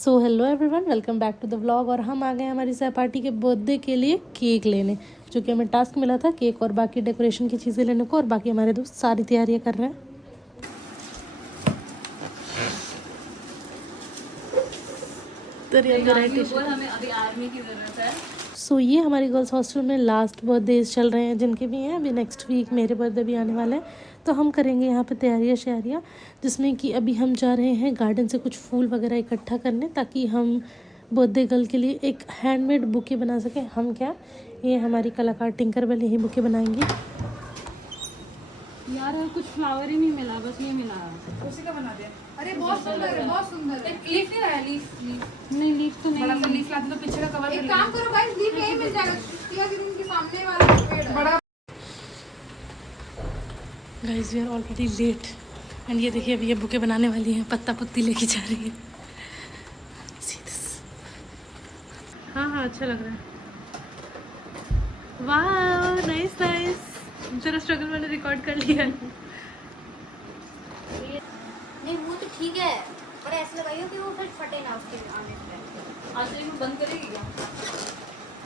So hello everyone, welcome back to the vlog. और हम आ गए हमारी सहपाठी के बर्थडे के लिए केक लेने, जो कि हमें टास्क मिला था केक और बाकी डेकोरेशन की चीज़ें लेने को। और बाकी हमारे दोस्त सारी तैयारियां कर रहे हैं। हमें अभी आर्मी की ज़रूरत है। सो ये हमारी गर्ल्स हॉस्टल में लास्ट बर्थडेज चल रहे हैं जिनके भी हैं। अभी नेक्स्ट वीक मेरे बर्थडे भी आने वाले हैं, तो हम करेंगे यहाँ पे तैयारियाँ शैयारियाँ, जिसमें कि अभी हम जा रहे हैं गार्डन से कुछ फूल वगैरह इकट्ठा करने, ताकि हम बर्थडे गर्ल के लिए एक हैंडमेड बुके बना सकें। हम क्या, ये हमारी कलाकार टिंकरबेल यही बुके बनाएंगी। यार कुछ फ्लावर ही नहीं मिला, बस ये मिला। उसी का बना दे। अरे बहुत सुंदर है, बहुत सुंदर है। लीफ नहीं है, लीफ नहीं, लीफ तो नहीं। बड़ा सा लीफ लाते तो पीछे का कवर। एक काम करो गाइस, लीफ यही मिल जाएगा। सृष्टिका की रूम के सामने वाला पेड़ है बड़ा। Guys we are already late and ये देखिए अभी ये बुके बनाने वाली हैं, पत्ता पुत्ती लेके जा रही है। हाँ अच्छा लग रहा है। वाह नाइस नाइस, जरा स्ट्रगल मैंने रिकॉर्ड कर लिया। नहीं वो तो ठीक है, पर ऐसे लगाइयो कि वो फिर फटे ना उसके आने से। आज से बंद करेगी क्या?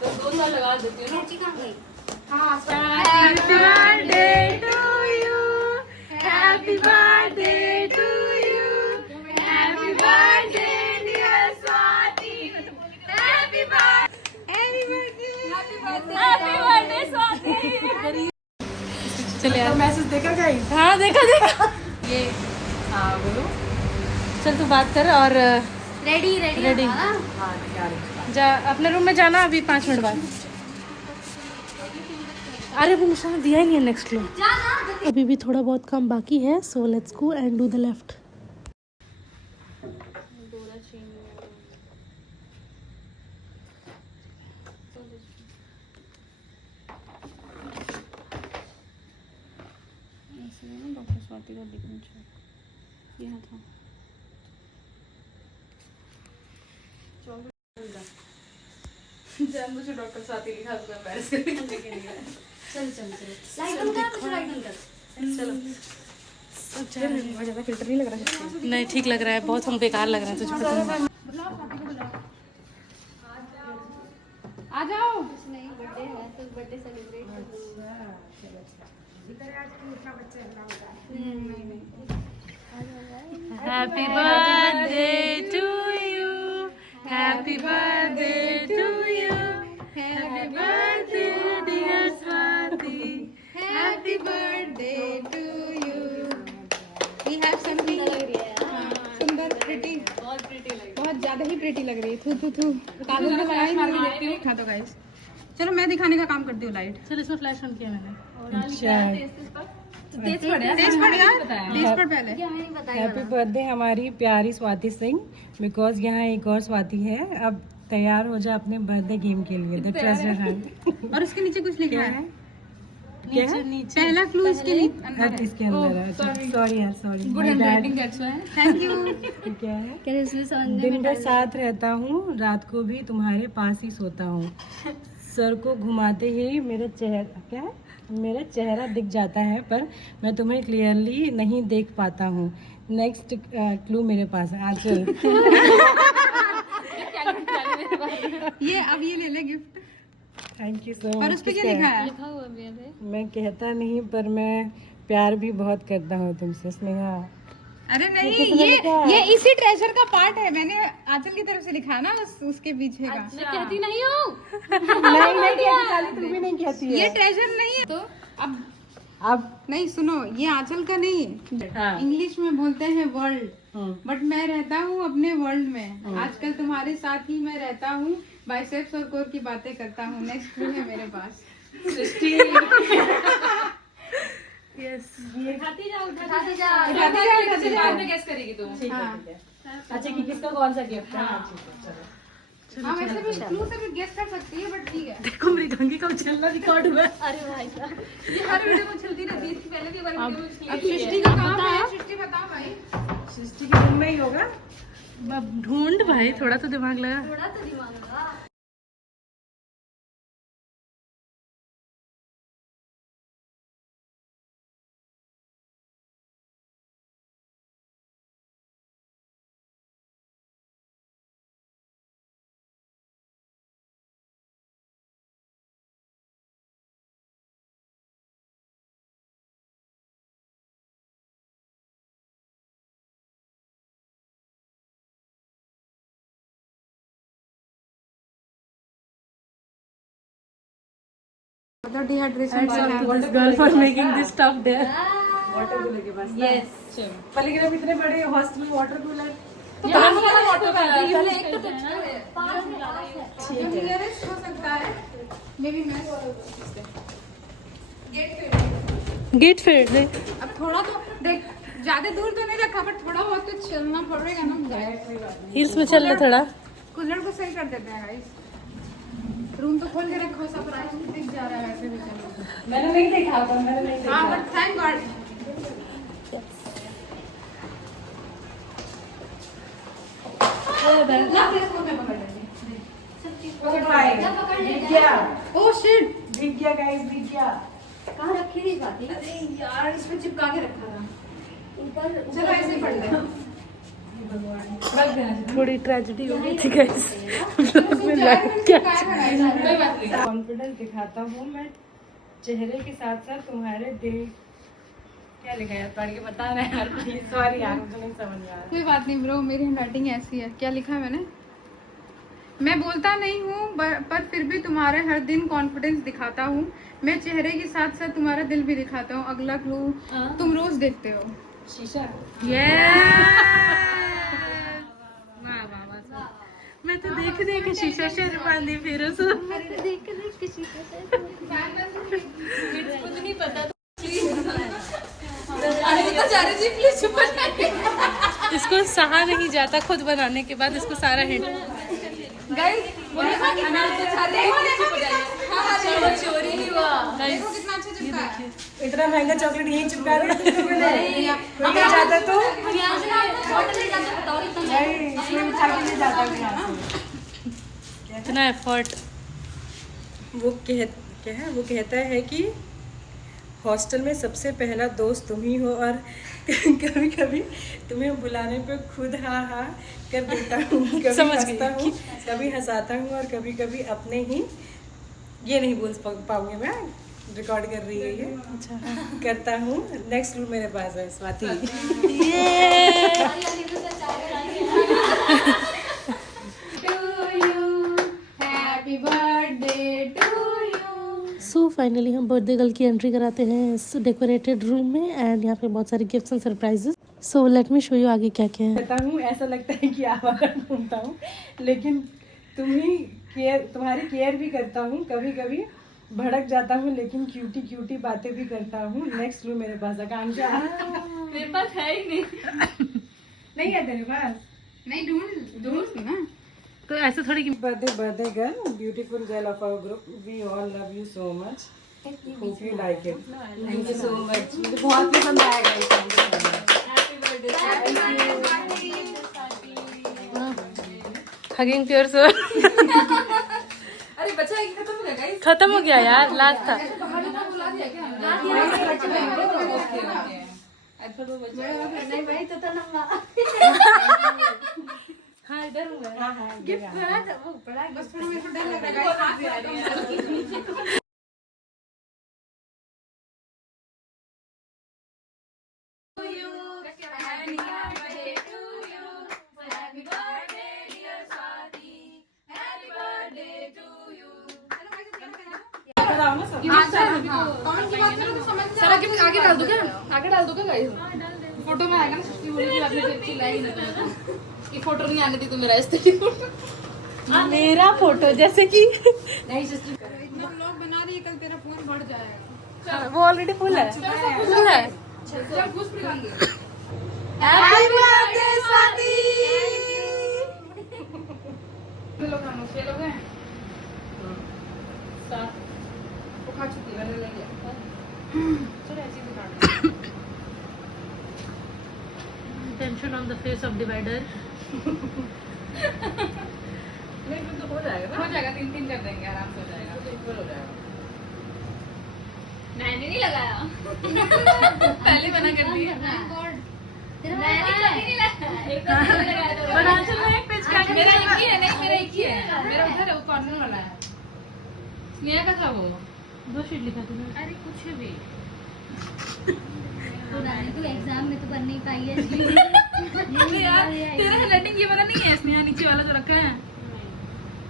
तो 2 साल लगा देती हूँ ना। कैंची कहाँ गई? हां, happy birthday to you, happy birthday to you, happy birthday dear Swati, happy birthday, happy birthday Swati. चले यार, मैसेज देखा गाइस? हाँ देखा ये हां बोलो। चल तू बात कर और रेडी रेडी हां क्या है? जा अपने रूम में जाना अभी 5 मिनट बाद। अरे वो निशान दिया ही नहीं है नेक्स्ट रूम। अभी भी थोड़ा बहुत काम बाकी है, so let's go and do the left. Doctor Swati का लिखना चाहिए, यहाँ था। मुझे डॉक्टर स्वाति लिखा उसको एम्बैरेस करने के लिए। चल लाइट बंद कर, कुछ लाइट बंद कर। चलो बहुत ज्यादा फिल्टर नहीं लग रहा है। नहीं ठीक लग रहा है, बहुत हम बेकार लग रहे हैं तुझे पता है। आ जाओ। कुछ नहीं, बर्थडे है तो बर्थडे सेलिब्रेट कर। Happy birthday to you, happy birthday to you, happy birthday dear Swati, happy birthday to you. We have something सुंदर प्रिटी, बहुत ज्यादा ही प्रिटी लग रही है। थू थू थू कागज में बनाई मार के देखती हूँ। खा दो गाइस, चलो मैं दिखाने का काम करती हूँ। लाइट चल इसमें फ्लैश ऑन किया मैंने। तेज पड़ गया, तेज पड़ पहले। क्या हमें नहीं बताया हैप्पी बर्थडे हमारी प्यारी स्वाति सिंह। बिकॉज यहाँ एक और स्वाति है। अब तैयार हो जा अपने बर्थडे गेम के लिए। The treasure Hunt. और उसके नीचे कुछ लिखा है। नीचे नीचे पहला क्लू इसके अंदर है। इसके अंदर है। सॉरी यार, sorry. Good handwriting that's why. Thank you. क्या है? क्या इसलिए समझने दिन भर साथ रहता हूँ, रात को भी तुम्हारे पास ही सोता हूँ। सर को घुमाते ही मेरा चेहरा दिख जाता है, पर मैं तुम्हें क्लियरली नहीं देख पाता हूँ। नेक्स्ट क्लू मेरे पास है। आंचल। ये अब ये ले ले gift. Thank you so much. और उस पे क्या लिखा है? मैं कहता नहीं, पर मैं प्यार भी बहुत करता हूँ तुमसे स्नेहा। अरे नहीं, ये इसी ट्रेजर का पार्ट है। मैंने आंचल की तरफ से लिखा ना, उसके पीछे का। मैं कहती नहीं हूँ। नहीं तुम भी नहीं कहती ये है। ट्रेजर नहीं है तो अब नहीं, सुनो, ये आंचल का नहीं है। हाँ। इंग्लिश में बोलते हैं वर्ल्ड, बट मैं रहता हूँ अपने वर्ल्ड में। आजकल तुम्हारे साथ ही मैं रहता हूँ, बाइसेप्स और कोर की बातें करता हूँ। नेक्स्ट क्लू है मेरे पास। यस उठाते जाओ। बाद में गेस करेगी तुम। अच्छा कि किसका कौन सा गिफ्ट है? हाँ वैसे भी क्लू से भी गेस कर सकती है, बट ठीक है। देखो मेरी कंघी का उछलना रिकॉर्ड हुआ है। अरे भाई साहब, ये हर वीडियो में चलती रहती है। इसकी पहले भी वीडियो में चली। अब सृष्टि का काम है। सृष्टि बताओ भाई। सृष्टि के रूम में ही होगा। ढूंढ भाई, थोड़ा तो दिमाग लगा। थोड़ा तो दिमाग लगा। Without dehydration. This girl for making this stuff there. Water cooler के पास ना? यस पर लेकिन अब इतने बड़े हॉस्टल में वाटर कूलर पहले एक तो टच कर जो nearest हो सकता है, maybe मैं Gate fair है. अब थोड़ा तो देख, ज्यादा दूर तो नहीं रखा, पर थोड़ा बहुत तो चलना पड़ेगा ना. Heels में चल ले थोड़ा. कूलर को सही कर देते हैं गाइस. रूम तो खोल के रखो, सरप्राइज दिख जा रहा है वैसे भी. चलो मैंने नहीं देखा था, मैंने नहीं देखा. हाँ, बट थैंक गॉड. दिख गया, ओह शिट, दिख गया गाइस, दिख गया. कहाँ रखी थी बाती? अरे यार इसमें चिपका के रखा था. ऊपर चलो ऐसे ही पड़ ले. थोड़ी ट्रेजेडी हो गई थी guys. उसमें लग क्या? कॉन्फिडेंस दिखाता हूँ मैं चेहरे के साथ साथ तुम्हारे दिल. क्या लिखा है पढ़ के बताना यार प्लीज. सॉरी यार, मुझे नहीं समझ में आ रहा. कोई बात नहीं ब्रो, मेरी हैंडराइटिंग ऐसी है. क्या लिखा है मैंने? मैं बोलता नहीं हूँ पर फिर भी तुम्हारे हर दिन कॉन्फिडेंस दिखाता हूँ. मैं चेहरे के साथ साथ तुम्हारा दिल भी दिखाता हूँ. अगला क्लू, तुम रोज देखते हो. शीशा. मैं तो देख देख के शीशा शर्मा दी फिर उस कुछ नहीं पता तो जा रही थी प्लीज चुप इसको सहा नहीं जाता खुद बनाने के बाद. इसको सारा हिंट. गाइस चोरी नहीं हुआ देखो कितना अच्छा चिपका है. इतना महंगा चॉकलेट यहीं चिपका रहे कोई नहीं जाता तो यहाँ से ना बॉटल ले जाके बताओ इतना. नहीं, इसमें उठा के नहीं जाता कोई यहाँ से. इतना एफर्ट. वो कहता है कि हॉस्टल में सबसे पहला दोस्त तुम ही हो और कभी कभी तुम्हें बुलाने पे खुद हाँ हाँ कर देता हूँ. कभी समझ गई. हंसता हूँ, कभी हंसाता हूँ और कभी कभी अपने ही. ये नहीं बोल पाऊंगी मैं, रिकॉर्ड कर रही है ये. अच्छा करता हूँ. नेक्स्ट क्लू मेरे पास है Swati. Happy birthday to you. So finally हम बर्थडे गर्ल की एंट्री कराते हैं इस डेकोरेटेड रूम में. एंड यहाँ पे बहुत सारे gifts and surprises. So let me show you आगे क्या क्या है. कहता हूँ ऐसा लगता है कि आवारा ढूंढता हूँ, लेकिन तुम्हारी केयर भी करता हूँ. कभी कभी भड़क जाता हूँ, लेकिन क्यूटी क्यूटी बातें भी करता हूँ. नेक्स्ट क्लू मेरे पास. आकांक्षा मेरे पास है ही नहीं है तेरे पास. नहीं ढूंढ ना. तो ऐसे थोड़ी कि birthday girl, beautiful girl of our group. We all love you so much. Hope you like it. Thank you so much. मुझे बहुत पसंद आएगा ये. Hugging pure soul. अरे बच्चा एक खत्म हो गया गाइस. खत्म हो गया यार, लास्ट था. नहीं भाई तो नंगा. हाँ इधर हूँ. गिफ्ट बड़ा था वो बड़ा. बस थोड़ा मेरे को डर लग रहा है. कमेंट की बात करो तो समझ में. सारा गिफ्ट आगे डाल दो क्या? आगे डाल दो क्या गाइस? फोटो में आएगा ना सृष्टि बोली कि आपने जब चिल्लाई ना कि फोटो नहीं आने दी तो मेरा एस्थेटिक फोटो. मेरा फोटो जैसे कि नहीं सृष्टि इतना व्लॉग बना रही है, कल तेरा फोन बढ़ जाएगा. वो ऑलरेडी फुल है. फुल है. चल घुस पिलाएंगे. Happy birthday Swati. लोग हम छह लोग हैं. सात वो खा चुकी है. ले लिया. चलो ऐसे ही दिखा. Tension on the face of divider. नहीं तो हो जाएगा. हो जाएगा. 3-3 कर देंगे आराम से. हो जाएगा. तो इक्वल हो जाएगा. मैंने नहीं लगाया. पहले मना कर दिया. मैंने नहीं लगाया. एक तो मैंने लगाया था. बड़ा चल एक पेज का. मेरा एक ही है. नहीं मेरा एक ही है. मेरा उधर है वो कॉर्नर वाला है. मेरा का था वो. 2 शीट लिखा तूने. अरे कुछ भी. पुरानी तो एग्जाम में तो कर नहीं पाई है. अरे यार तेरा हैंडराइटिंग ये वाला नहीं है. इसमें यहाँ नीचे वाला जो रखा है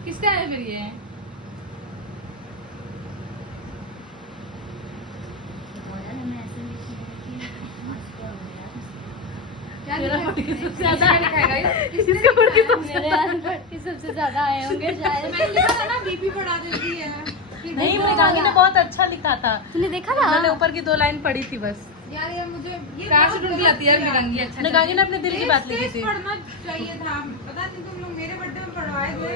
किसका है फिर ये? मेरा फटके सबसे ज्यादा दिखाएगा इसका फटके मेरे यार फटके सबसे ज्यादा आए होंगे शायद। मैंने लिखा था ना बीपी बढ़ा देती है। नहीं, मृगांगी ने बहुत अच्छा लिखा था। तूने देखा था? मैंने ऊपर की 2 लाइन पढ़ी थी बस। यार ये मुझे ये कहाँ से ढूंढ लाती है यार मृगांगी? अच्छा मृगांगी ने अपने दिल की बात लिखी थी। पढ़ना चाहिए था, पता नहीं तुम लोग मेरे बर्थडे में पढ़वाए थे।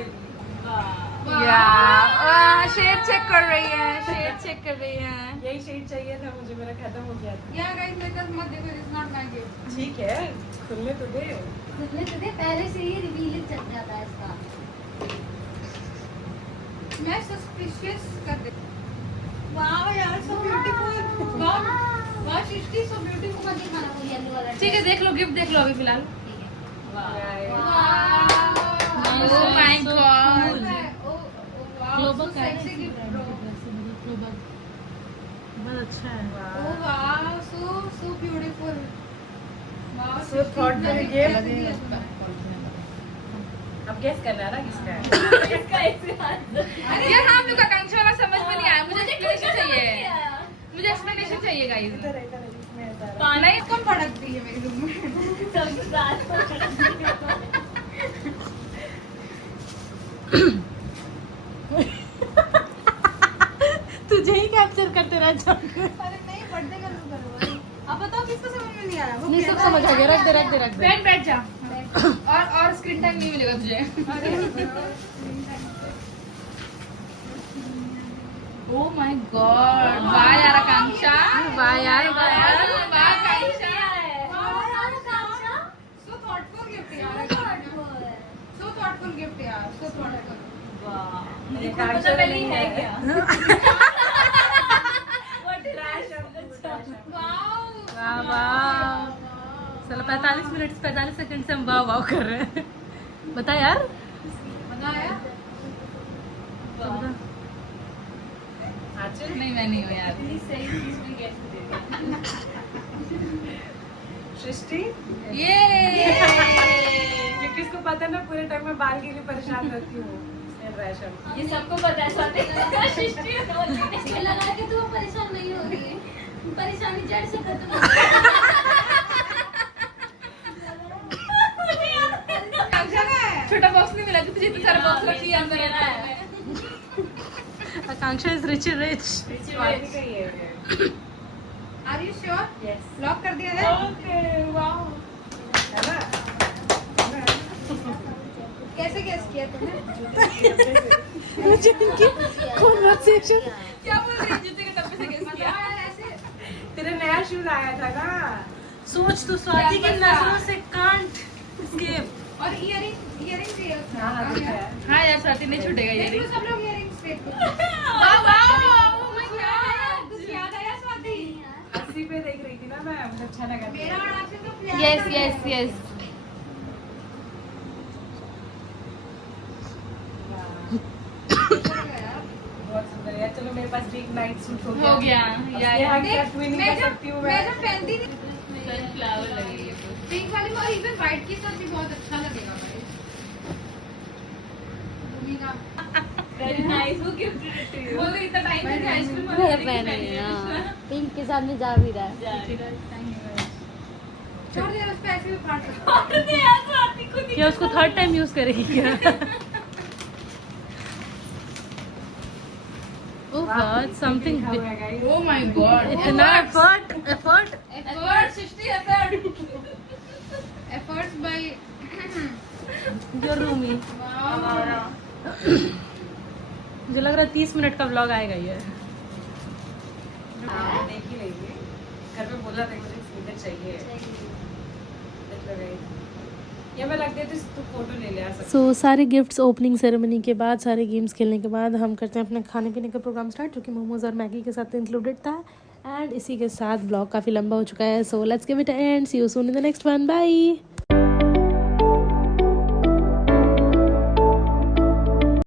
शेड चेक कर रही है, शेड चेक कर रही है। यही शेड चाहिए था मुझे, मेरा खत्म हो गया था। यार गाइस मेरे पास मत देखो, इट्स नॉट माय गिफ्ट। ठीक है, खुलने तो दे। खुदने तो दे, पहले से ही रिवील चल जाता है इसका। मैं सस्पिशियस कर दे। वाओ यार सो ब्यूटीफुल। वाओ वाओ सृष्टि सो ब्यूटीफुल। मत दिखाना वो येलो वाला। ठीक है, देख लो, गिफ्ट देख लो अभी फिलहाल। ठीक है। Oh my God. Global sexy gift bro. बहुत अच्छा है। Oh wow, so beautiful. Wow, So thoughtful gift. अब गेस करना है ना किसका है। यार हाँ, मुझे आकांक्षा वाला समझ में नहीं आया। मुझे एक्सप्लेनेशन चाहिए, मुझे एक्सप्लेनेशन चाहिए गाइस। इधर इसमें ऐसा है। नहीं कम भड़कती है मेरे रूम में। तुझे ही कैप्चर करते रह जाऊंगा। अरे नहीं बर्थडे का लुक करो भाई। अब बताओ किसको समझ में नहीं आया? वो नहीं, सब कहता समझ आ है गया। रख दे रख दे रख दे। बैठ जा। और स्क्रीन टाइम नहीं मिलेगा तुझे। ओह माय गॉड, वाह यार आकांक्षा, वाह यार, वाह यार, वाह आकांक्षा। So thoughtful gift यार। So thoughtful gift यार। So thoughtful। ये कांचा नहीं है क्या? Wow। वाह वाह। चलो 45 सेकंड से हम वाह वाह कर रहे हैं। बता यार। मजा आया? नहीं, मैं नहीं हूँ यार। सृष्टि, ये किसको पता है ना पूरे टाइम में बाल के लिए परेशान रहती हूँ। रेशम। ये सबको पता है, स्वाति। इसको लगा के तू परेशान नहीं होगी, परेशानी जड़ से खत्म हो छोटा बॉक्स नहीं मिला, तुझे तो सारा बॉक्स रखी है अंदर है। आकांक्षा इज रिच रिच। स्वाति का ही है। Are you sure? Yes. Lock कर दिया है? Okay, wow. है ना? कैसे गेस किया तुमने? मुझे इनकी कॉन्वर्सेशन। क्या बोल रही है? जूते के डब्बे से गेस किया। तेरा नया शू लाया था ना? सोच तू, स्वाति की नजरों से कांट escape। और इयरिंग चाहिए उसमें। हाँ, हाँ, दिखा है। हाँ यार, स्वाति नहीं छूटेगा ये। देखो सब लोग इयरिंग स्ट्रेट करो। वाह वाह। कुछ याद आया स्वाति? 80 पे देख रही थी ना मैं, मुझे अच्छा लगा। मेरा और आपसे तो प्यार यस कर यस रहा है। यस। बहुत सुंदर है। चलो मेरे पास भी एक नाइट सूट हो हो गया यार। यार। क्या ट्विनिंग कर सकती हूँ मैं मैं। जब पहनती थी फ्लावर लगी है। पिंक वाली में और इवन व्हाइट के साथ भी बहुत अच्छा लगेगा भाई। Bhumika very nice, who gifted it to you? वो तो इतना टाइम से आइसक्रीम मेरा पहने पिंक के साथ में जा भी रहा है। छोड़ दे, उस पे ऐसे भी फाड़ सकते क्या उसको थर्ड टाइम यूज करेगी क्या? Oh God, something लिखा हुआ big. है guys। ओह माय गॉड, इतना effort effort 60 effort. Efforts by your Rumi. मुझे लग रहा है 30 मिनट का व्लॉग आएगा ये। हाँ, देख ही लेंगे। घर में बोला था मुझे स्पीकर चाहिए। देख लो guys। या मैं रख देती तो फोटो ले ले आ सकती। सो सारे गिफ्ट्स ओपनिंग सेरेमनी के बाद, सारे गेम्स खेलने के बाद हम करते हैं अपने खाने पीने का प्रोग्राम स्टार्ट, जो कि मोमोज और मैगी के साथ इंक्लूडेड था। एंड इसी के साथ ब्लॉग काफ़ी लंबा हो चुका है। So let's give it end see you soon in the next one. Bye.